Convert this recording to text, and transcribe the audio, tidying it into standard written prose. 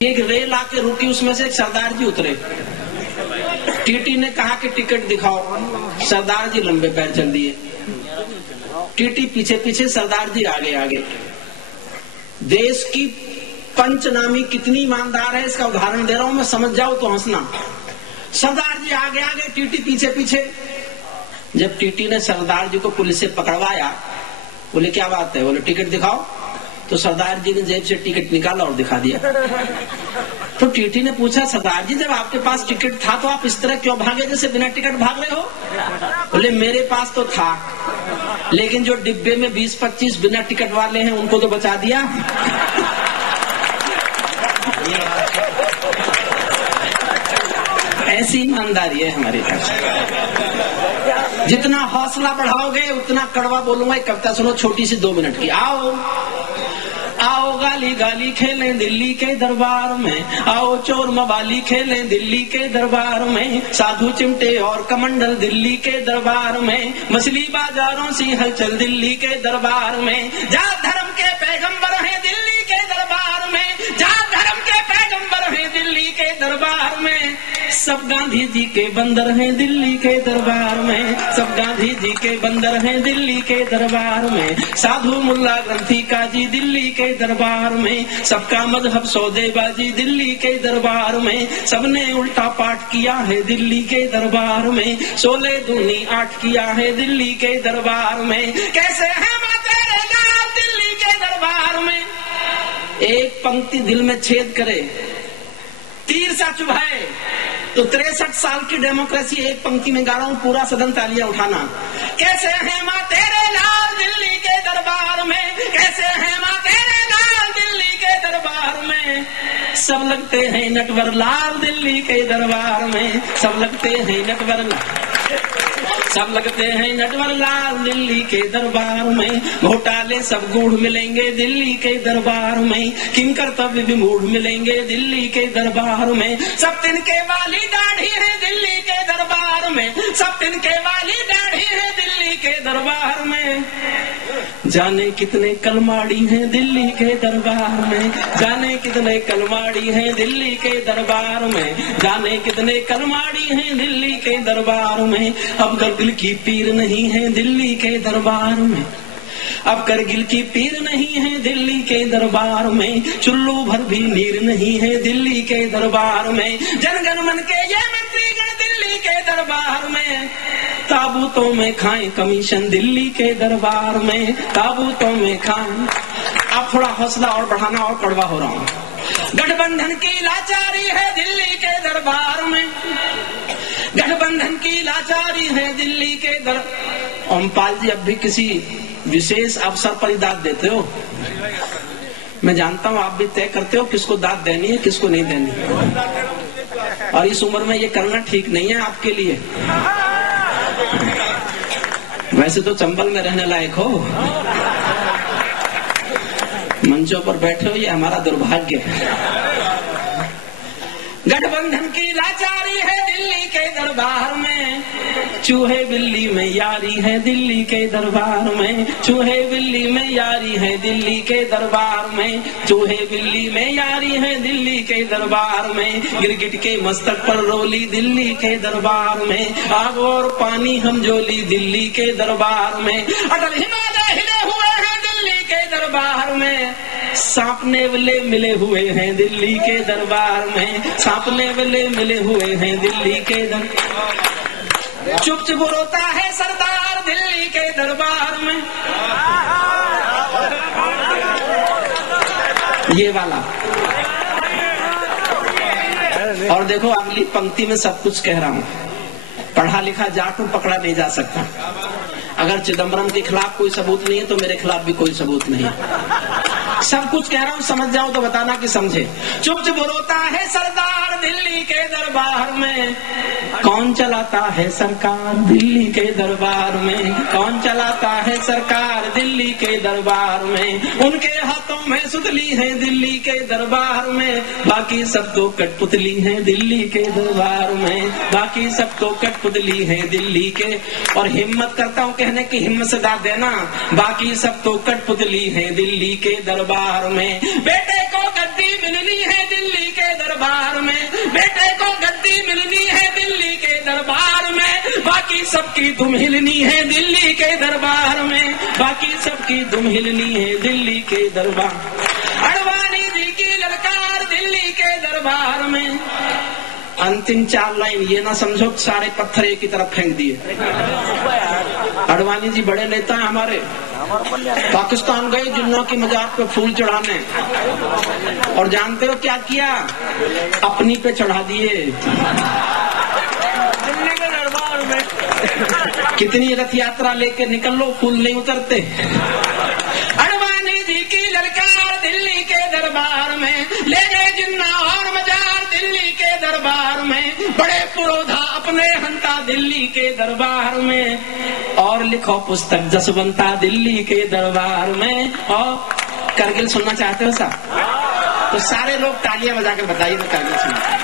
एक रेल आके रुकी, उसमें से एक सरदार जी उतरे। टीटी ने कहा कि टिकट दिखाओ। सरदार जी लंबे पैर चल दिए, टीटी पीछे पीछे, सरदार जी आगे आगे। देश की पंचनामी कितनी ईमानदार है इसका उदाहरण दे रहा हूं मैं, समझ जाओ तो हंसना। सरदार जी आगे आगे, टीटी पीछे पीछे। जब टीटी ने सरदार जी को पुलिस से पकड़वाया, बोले क्या बात है? बोले टिकट दिखाओ। तो सरदार जी ने जेब से टिकट निकाला और दिखा दिया। तो टीटी ने पूछा, सरदार जी जब आपके पास टिकट था तो आप इस तरह क्यों भागे जैसे बिना टिकट भाग रहे हो? बोले मेरे पास तो था, लेकिन जो डिब्बे में 20-25 बिना टिकट वाले हैं उनको तो बचा दिया। ऐसी ईमानदारी है हमारे पास। जितना हौसला बढ़ाओगे उतना कड़वा बोलूंगा। एक कविता सुनो छोटी सी, 2 मिनट की। आओ आओ गाली गाली खेलें दिल्ली के दरबार में, आओ चोर मवाली खेलें दिल्ली के दरबार में, साधु चिमटे और कमंडल दिल्ली के दरबार में, मछली बाजारों से हलचल दिल्ली के दरबार में, जात धर्म के पैगंबर हैं दिल्ली के दरबार में, जात धर्म के पैगंबर हैं दिल्ली के दरबार में, सब गांधी जी के बंदर हैं दिल्ली के दरबार में, सब गांधी जी के बंदर हैं दिल्ली के दरबार में, साधु मुल्ला ग्रंथी काजी दिल्ली के दरबार में, सबका मजहब सौदेबाजी दिल्ली के दरबार में, सबने उल्टा पाठ किया है दिल्ली के दरबार में, 16 दूनी 8 किया है दिल्ली के दरबार में, कैसे है तेरे नाम दिल्ली के दरबार में। एक पंक्ति दिल में छेद करे, तीर सा चुभाए। तो 63 साल की डेमोक्रेसी एक पंक्ति में गा रहा हूं, पूरा सदन तालियां उठाना। कैसे है माँ तेरे लाल दिल्ली के दरबार में, कैसे है माँ तेरे लाल दिल्ली के दरबार में, सब लगते हैं नटवर लाल दिल्ली के दरबार में, सब लगते हैं नटवर लाल, सब लगते हैं नटवर लाल दिल्ली के दरबार में, घोटाले सब गूढ़ मिलेंगे दिल्ली के दरबार में, किंग कर्तव्य भी मूढ़ मिलेंगे दिल्ली के दरबार में, सब तिनके वाली दाढ़ी है दिल्ली के दरबार में, सब तिनके वाली दाढ़ी है दिल्ली के दरबार में, जाने कितने कलमाड़ी हैं दिल्ली के दरबार में, जाने कितने कलमाड़ी हैं दिल्ली के दरबार में, जाने कितने कलमाड़ी हैं दिल्ली के दरबार में, अब करगिल की पीर नहीं है दिल्ली के दरबार में, अब करगिल की पीर नहीं है दिल्ली के दरबार में, चुल्लू भर भी नीर नहीं है दिल्ली के दरबार में, जनगण मन के ये मंत्रीगण दिल्ली के दरबार में, ताबूतों में खाएं कमीशन दिल्ली के दरबार में, ताबूतों में खाएं। अब थोड़ा हौसला और बढ़ाना और कड़वा हो रहा हूँ। गठबंधन की लाचारी है दिल्ली के दरबार में, गठबंधन की लाचारी है दिल्ली के दर। ओमपाल जी अब भी किसी विशेष अवसर पर ही दाद देते हो। मैं जानता हूँ आप भी तय करते हो किसको दाद देनी है किसको नहीं देनी, और इस उम्र में ये करना ठीक नहीं है आपके लिए। वैसे तो चंबल में रहने लायक हो, मंचों पर बैठे हो, ये हमारा दुर्भाग्य है। गठबंधन की लाचारी है दिल्ली के दरबार में, चूहे बिल्ली में यारी है दिल्ली के दरबार में, चूहे बिल्ली में यारी है दिल्ली के दरबार में, चूहे बिल्ली में यारी है दिल्ली के दरबार में, गिरगिट के मस्तक पर रोली दिल्ली के दरबार में, आग और पानी हम जोली दिल्ली के दरबार में, अटल हिमालय हिले हुए हैं दिल्ली के दरबार में, सांप नेवले मिले हुए हैं दिल्ली के दरबार में, सांप नेवले मिले हुए हैं दिल्ली के दरबार, चुप चुप रोता है सरदार दिल्ली के दरबार में। ये वाला। और देखो अगली पंक्ति में सब कुछ कह रहा हूँ। पढ़ा लिखा जाट हूँ, पकड़ा नहीं जा सकता। अगर चिदम्बरम के खिलाफ कोई सबूत नहीं है तो मेरे खिलाफ भी कोई सबूत नहीं है। सब कुछ कह रहा हूँ, समझ जाओ तो बताना कि समझे। चुप चुप रोता है सरदार दिल्ली के दरबार में, कौन चलाता है सरकार दिल्ली के दरबार में, कौन चलाता है सरकार दिल्ली के दरबार में, उनके हाथों में सुतली है दिल्ली के दरबार में, बाकी सब तो कठपुतली है दिल्ली के दरबार में, बाकी सब तो कठपुतली है दिल्ली के। और हिम्मत करता हूँ कहने की, हिम्मत से दाद देना, बाकी सब तो कठपुतली है दिल्ली के दरबार में, बेटे को गद्दी मिलनी है दिल्ली बाकी सबकी दुम हिलनी है दिल्ली के दरबार में, बाकी सबकी दुम हिलनी है दिल्ली के दरबार। अडवाणी जी की ललकार दिल्ली के दरबार में। अंतिम 4 लाइन ये ना समझो सारे पत्थर एक की तरफ फेंक दिए। अडवाणी जी बड़े नेता हैं हमारे, पाकिस्तान गए जिन्ना की मजाक पे फूल चढ़ाने, और जानते हो क्या किया? अपनी पे चढ़ा दिए। दिल्ली के दरबार में कितनी रथ यात्रा लेके निकल लो, फूल नहीं उतरते। अडवाणी जी की ललकार दिल्ली के दरबार में, ले गए जिन्ना और मजार दिल्ली के दरबार में, बड़े पुरोधा अपने हंता दिल्ली के दरबार में, और लिखो पुस्तक जसवंता दिल्ली के दरबार में। और करगिल सुनना चाहते हो साहब? तो सारे लोग तालियां बजाकर बताइए ना करगिल सुनना।